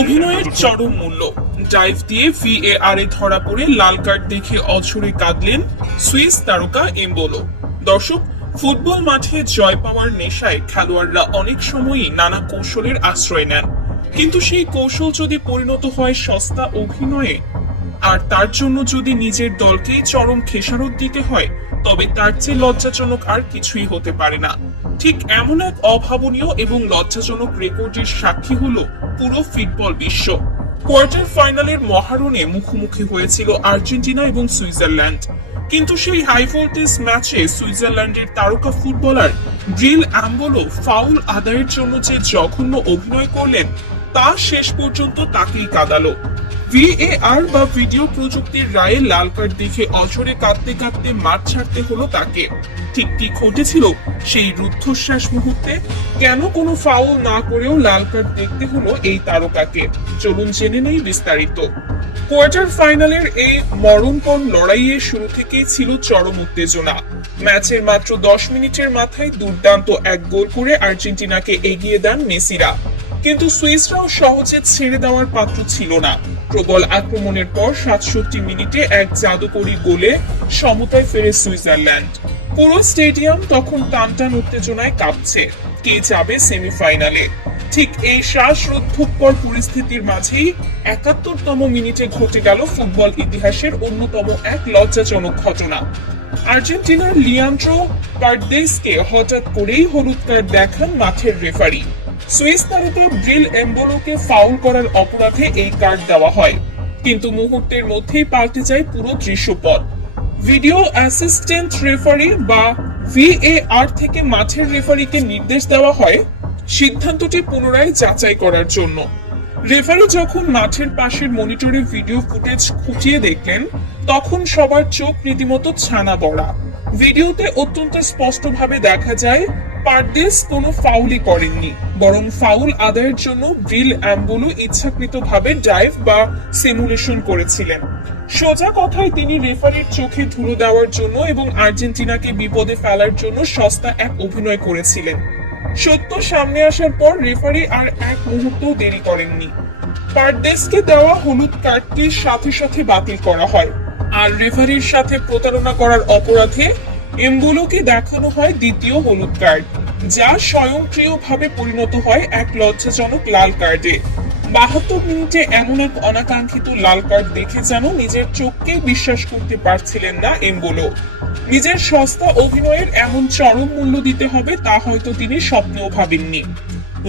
অভিনয়ের চরম মূল্য। ডাইভ দিয়ে VAR এ ধরা পড়ে লাল কার্ড দেখে অঝরে কাঁদলেন সুইস তারকা এমবোলো। দর্শক, ফুটবল মাঠে জয় পাওয়ার নেশায় খেলোয়াড়রা অনেক সময়ই নানা কৌশলের আশ্রয় নেন, কিন্তু সেই কৌশল যদি পরিণত হয় সস্তা অভিনয়ে, আর তার জন্য যদি নিজের দলকেই চরম খেসারত দিতে হয়, তবে তার চেয়ে লজ্জাজনক আর কিছুই হতে পারে না। ঠিক এমন এক অভাবনীয় এবং লজ্জাজনক রেকর্ডের সাক্ষী হলো পুরো ফুটবল বিশ্ব। কোয়ার্টার ফাইনালের মহারণে মুখোমুখি হয়েছিল আর্জেন্টিনা এবং সুইজারল্যান্ড, কিন্তু সেই হাই ভোল্টেজ ম্যাচে সুইজারল্যান্ডের তারকা ফুটবলার ব্রিল এমবোলো ফাউল আদায়ের জন্য যে জঘন্য অভিনয় করলেন, তা শেষ পর্যন্ত তাকেই কাঁদালো। VAR বা ভিডিও প্রযুক্তির রায়ে লাল কার্ড দেখে অঝরে কাঁদতে কাঁদতে মাঠ ছাড়তে হলো তাকে। ঠিক কি ঘটেছিল সেই রুদ্ধশ্বাস মুহূর্তে? কেন কোনো ফাউল না করেও লাল কার্ড দেখতে হলো এই তারকাকে? চলুন জেনে নেই বিস্তারিত। কোয়ার্টার ফাইনালের এই মরণপণ লড়াইয়ে শুরু থেকেই ছিল চরম উত্তেজনা। ম্যাচের মাত্র 10 মিনিটের মাথায় দুর্দান্ত এক গোল করে আর্জেন্টিনাকে এগিয়ে দেন মেসিরা, কিন্তু সুইসরাও সহজে ছেড়ে দেওয়ার পাত্র ছিল না। প্রবল আক্রমণের পর 67 মিনিটে এক জাদুকরী গোলে সমতায় ফেরে সুইজারল্যান্ড। পুরো স্টেডিয়াম তখন টানটান উত্তেজনায় কাঁপছে, কে যাবে সেমিফাইনালে। ঠিক এই শ্বাসরুদ্ধকর পরিস্থিতির মাঝেই 71তম মিনিটে ঘটে গেল ফুটবল ইতিহাসের অন্যতম এক লজ্জাজনক ঘটনা। আর্জেন্টিনার লিয়ান্ড্রো পারদেসকে হঠাৎ করেই হলুদ কার্ড দেখান মাঠের রেফারি। সুইস তারকা ব্রিল এমবোলোকে ফাউল করার অপরাধে এই কার্ড দেওয়া হয়, কিন্তু মুহূর্তের মধ্যেই পাল্টে যায় পুরো দৃশ্যপট। ভিডিও অ্যাসিস্ট্যান্ট রেফারি বা VAR থেকে মাঠের রেফারিকে নির্দেশ দেওয়া হয় সিদ্ধান্তটি পুনরায় যাচাই করার জন্য। রেফারি যখন মাঠের পাশের মনিটরে ভিডিও ফুটেজ খুঁটিয়ে দেখলেন, তখন সবার চোখ রীতিমতো ছানা বড়া। ভিডিওতে অত্যন্ত স্পষ্টভাবে দেখা যায় পারদেস কোনো ফাউলই করেননি, বরং ফাউল আদায়ের জন্য ব্রিল এমবোলো ইচ্ছাকৃতভাবে ডাইভ বা সিমুলেশন করেছিলেন। সোজা কথায় তিনি রেফারির চোখে ধুলো দেওয়ার জন্য এবং আর্জেন্টিনাকে বিপদে ফেলার জন্য সস্তা এক অভিনয় করেছিলেন। সত্য সামনে আসার পর রেফারি আর এক মুহূর্তও দেরি করেননি। পারদেসকে দেওয়া হলুদ কার্ডটি সাথে সাথে বাতিল করা হয়, আর রেফারির সাথে প্রতারণা করার অপরাধে এমবোলোকে দেখানো হয় দ্বিতীয় হলুদ কার্ড, যা স্বয়ংক্রিয়ভাবে পরিণত হয় এক লজ্জাজনক লাল কার্ডে। 72 মিনিটে এমন এক অনাকাঙ্ক্ষিত লাল কার্ড দেখে যেন নিজের চোখকে বিশ্বাস করতে পারছিলেন না এমবোলো। নিজের সস্তা অভিনয়ের এমন চরম মূল্য দিতে হবে তা হয়তো তিনি স্বপ্নেও ভাবেননি।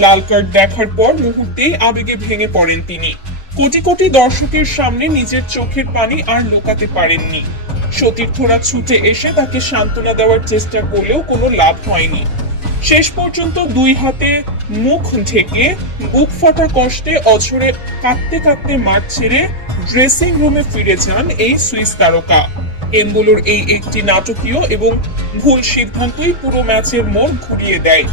লাল কার্ড দেখার পর মুহূর্তেই আবেগে ভেঙে পড়েন তিনি। কোটি কোটি দর্শকের সামনে নিজের চোখের পানি আর লুকাতে পারেননি। সতীর্থরা ছুটে এসে তাকে সান্ত্বনা দেওয়ার চেষ্টা করলেও কোনো লাভ হয়নি। শেষ পর্যন্ত দুই হাতে মুখ ঢেকে বুক ফাটা কষ্টে অঝরে কাঁদতে কাঁদতে মাঠ ছেড়ে ড্রেসিং রুমে ফিরে যান এই সুইস তারকা। এমবোলোর এই একটি নাটকীয় এবং ভুল সিদ্ধান্তই পুরো ম্যাচের মোড় ঘুরিয়ে দেয়।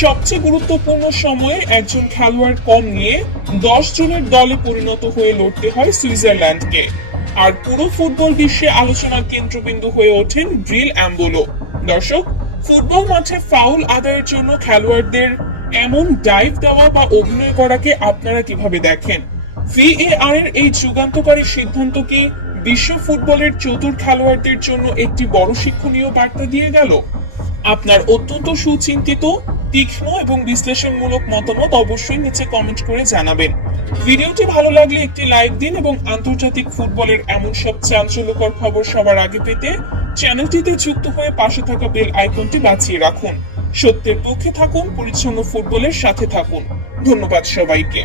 সবচেয়ে গুরুত্বপূর্ণ সময়ে একজন খেলোয়াড় কম নিয়ে 10 জনের দলে পরিণত হয়ে লড়তে হয় সুইজারল্যান্ডকে, আর পুরো ফুটবল বিশ্বে আলোচনার কেন্দ্রবিন্দু হয়ে ওঠেন ব্রিল এমবোলো। দর্শক, ফুটবল মাঠে ফাউল আদায়ের জন্য খেলোয়াড়দের এমন ডাইভ দেওয়া বা অভিনয় করাকে আপনারা কিভাবে দেখেন? VAR এর এই যুগান্তকারী সিদ্ধান্ত কি বিশ্ব ফুটবলের চতুর খেলোয়াড়দের জন্য একটি বড় শিক্ষণীয় বার্তা দিয়ে গেল? আপনার অত্যন্ত সুচিন্তিত, তীক্ষ্ণ এবং বিশ্লেষণমূলক মতামত অবশ্যই নিচে কমেন্ট করে জানাবেন। ভিডিওটি ভালো লাগলে একটি লাইক দিন এবং আন্তর্জাতিক ফুটবলের এমন সব চাঞ্চল্যকর খবর সবার আগে পেতে চ্যানেলটিতে যুক্ত হয়ে পাশে থাকা বেল আইকনটি বাজিয়ে রাখুন। সত্যের পক্ষে থাকুন, পরিচ্ছন্ন ফুটবলের সাথে থাকুন। ধন্যবাদ সবাইকে।